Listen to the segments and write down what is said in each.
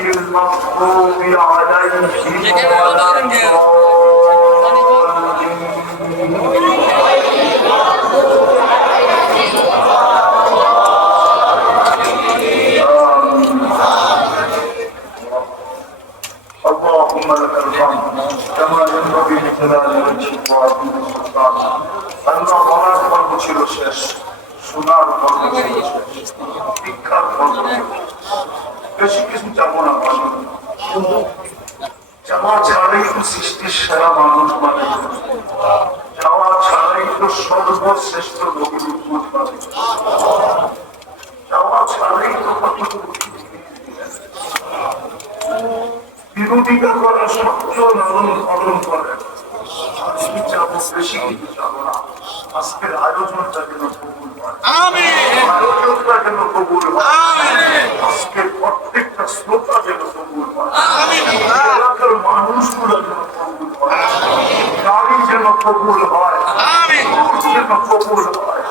المغضوب عليهم ولا اللهم لك الحمد كما ينبغي لجلال وجهك وعظيم سلطانك আল্লাহ বলার পর্ব ছিল শেষ, শোনার পর্ব ছিল শেষ, শিক্ষার পর্ব বেশি কিছু যাবো না। যাওয়া ছাড়াই তো সৃষ্টির সেরা মানুষ মানে, যাওয়া ছাড়াই তো সর্বশ্রেষ্ঠ নবীর উদ্ভূত মানে, যাওয়া ছাড়াই তো কতটুকু বিরোধিতা করা সত্ত্বেও লালন পালন করে। আজকে যাবো, বেশি কিছু যাবো না। আজকের আয়োজনটা যেন কবুল হয়, আয়োজনটা যেন কবুল হয়, আজকের প্রত্যেকটা শ্রোতা যেন কবুল হয়, এলাকার মানুষগুলো যেন কবুল হয়, নারী যেন কবুল হয়, পুরুষ যেন কবুল হয়,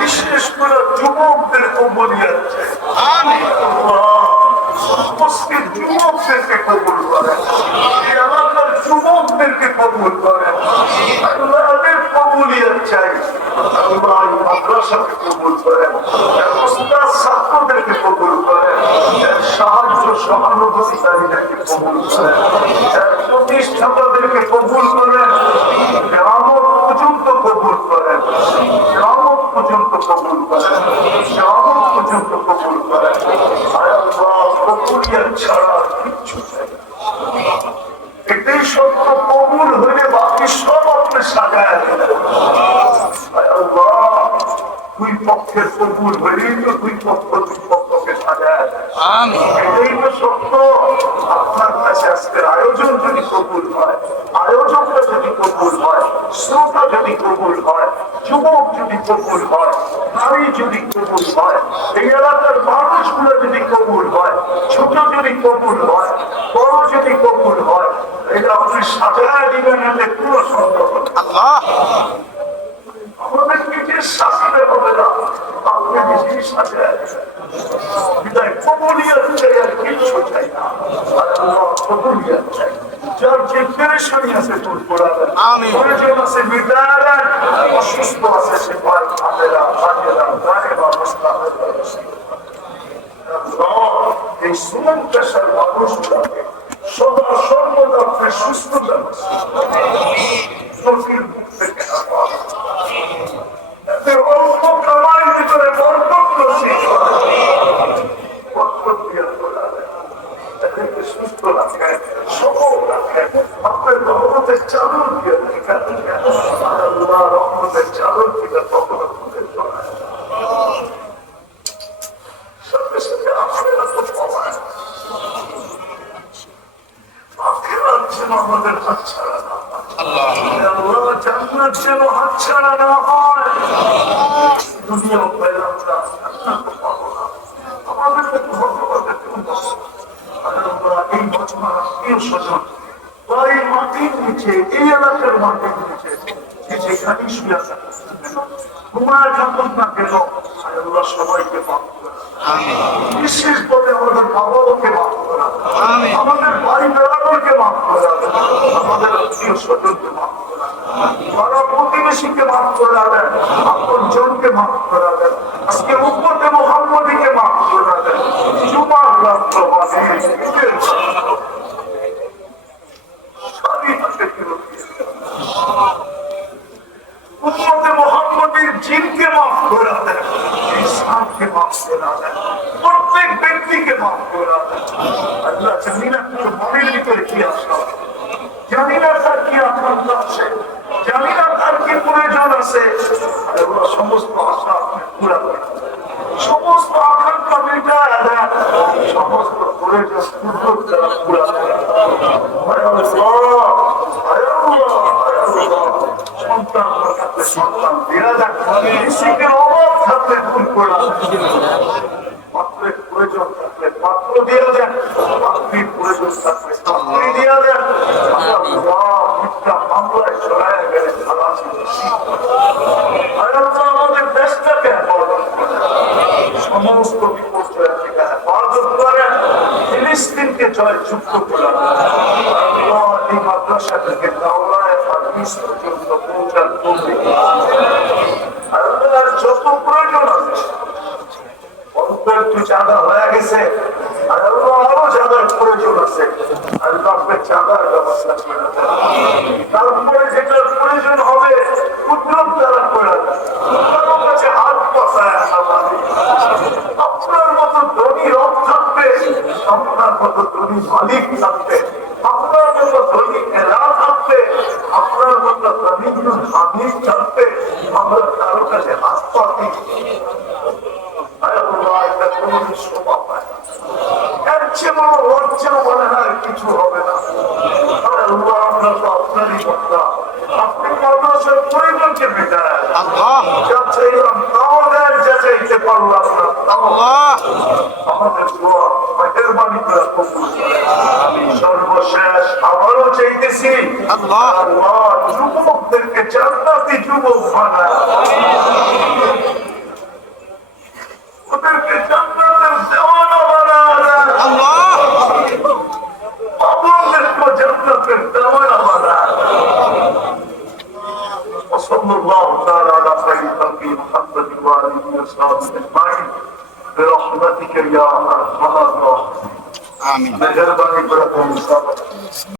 বিশেষ করে যুবকদের কবুলিয়াত চাই। উপস্থিত যুবকদেরকে কবুল করেন, এলাকার যুবকদেরকে কবুল করেন, তাদের কবুলিয়ত চাই। আল্লাহ মাদ্রাসাকে কবুল করেন, ছাত্রদেরকে কবুল করেন, সাহায্য সহানুভূতিকারীদেরকে কবুল করেন, প্রতিষ্ঠাতাদেরকে কবুল করেন, গ্রামত পর্যন্ত কবুল করেন, গ্রামত পর্যন্ত কবুল করেন, গ্রামত পর্যন্ত কবুল করেন। কবুলিয়ত ছাড়া কিচ্ছু চাই। এটাই সত্য, কবুল হইলে বাকি সব আপনি সাজায় দিলেন। দুই পক্ষের কবুল হইলেই তো দুই পক্ষকে সাজায় দেয়। এটাই তো সত্য। আপনার কাছে আজকের আয়োজন যদি কবুল হয়, আয়োজনটা যদি কবুল হয়, শ্রোতা যদি কবুল হয়, যুবক যদি কবুল হয়, নারী যদি কবুল হয়, এই এলাকার মানুষগুলো যদি কবুল হয়, ছোট যদি কবুল হয়, বড় যদি কবুল হয়, এটা আপনি সাজায় দিবেন, এতে কোনো সন্দেহ নেই। আমাদের নিজের সাজাতে হবে না, আপনি নিজেই সাজায় বিদায় কবুলিয়ত চাই, আর কিছু চাই না। কবুলিয়ত চাই। যার যে পেরেশানি আছে দূর করাবেন, প্রয়োজন আছে মিটাবেন, অসুস্থ আছে সে ভয় খাবেলা খাবেলা গায়ে বা মোস্তাবের এই সুমন পেশার মানুষগুলোকে সদা সর্বদা আপনি সুস্থ জানাচ্ছেন, শরীর মুখ থেকে অল্প কামার ভিতরে বরকত নসিব বরকত দিয়ে তোলাবেন, তাদেরকে সুস্থ রাখেন, সবল রাখেন, আপনার রহমতের চাদর দিয়ে রাখেন। আল্লাহ রহমতের চাদর দিয়ে কখনো খুঁজে চলায় সাথে সাথে আপনারা তো পাওয়ায় আখেরাত যেন আমাদের হাত ছাড়া না হয়, আল্লাহ জান্নাত যেন হাত ছাড়া না হয়। দুনিয়াও পেলাম না, জান্নাতও পাবো না, আমাদেরকে ভগবানের জন্য এই বছর আত্মীয় স্বজন বা এই মাটির নিচে, এই এলাকার মাটির নিচে যেখানে শুয়ে ঘুমায় থাকুন না কেন, আল্লাহ সবাইকে মাফ করে, বিশেষ করে আমাদের বাবাকে মাফ করা, আমাদের ভাই বেড়ানোরকে মাফ করা, আমাদের আত্মীয় স্বজনকে মাফ করা, পাড়া প্রতিবেশীকে মাফ করাবেন, আপন জনকে মাফ করাবেন, আজকে উম্মতে মুহাম্মদীকে মাফ করাবেন, জুমার রাত্র উম্মতে মুহাম্মদীর জিনকে মাফ করাবেন, ইসলামকে মাফ করাবেন, প্রত্যেক ব্যক্তিকে মাফ করাবেন। আল্লাহ জানি না মনের ভিতরে কি আসা, জানি না তার কি আকাঙ্ক্ষ আছে, জানি না তার কি প্রয়োজন আছে, সমস্ত আশা আপনি পুরা করেন, সমস্ত আকাঙ্ক্ষা মেটায় দেন, সমস্ত প্রয়োজন পুরা করেন। সন্তান থাকলে সন্তান দেওয়া যাক, ঋষিকের অভাব থাকলে দূর করা, পাত্রের প্রয়োজন থাকলে পাত্র দেওয়া যাক, পাত্রীর প্রয়োজন থাকলে পাত্রী দেওয়া যাক। মিথ্যা মামলায় চড়ায় গেলে আমাদের দেশটাকে হেফাজত করেন, সমস্ত বিপর্যয় থেকে হেফাজত করেন। ফিলিস্তিনকে জয়যুক্ত করা, এই মাদ্রাসাটাকে দাওরায়ে হাদিস পর্যন্ত পৌঁছার তৌফিক আল্লাহর যত প্রয়োজন আছে, অল্প একটু চাঁদা হয়ে গেছে, আর আরো চাঁদার প্রয়োজন আছে, আল্লাহ চাঁদার ব্যবস্থা করে দেন। তারপরে যেটার প্রয়োজন হবে কুদরত দ্বারা করে দেন। কারো কাছে হাত পাতায় আপনার মতো ধনী রব থাকবে, আপনার মতো ধনী মালিক থাকবে, আপনার মতো ধনী এলা থাকবে, আপনার মতো ধনী হামিদ থাকবে, আমরা কারো কাছে হাত পাতি কিছু হবে না। আপনারই কথা, আপনি মানুষের প্রয়োজনকে মেটায় চাইলাম তাও দেন, যা চাইতে পারলাম না আমাদের দোয়া মেহেরবানি করে কবুল করেন। সর্বশেষ আবারও চাইতেছি আল্লাহ যুবকদেরকে জান্নাতি যুবক বানায়, ওদেরকে জান্নাতের দেওয়ানা বানায়, আমাদেরকে জান্নাতের দেওয়ানা বানায়। وصلى الله تعالى على خير خلقه محمد وآله وصحبه أجمعين برحمتك يا أرحم الراحمين. آمين.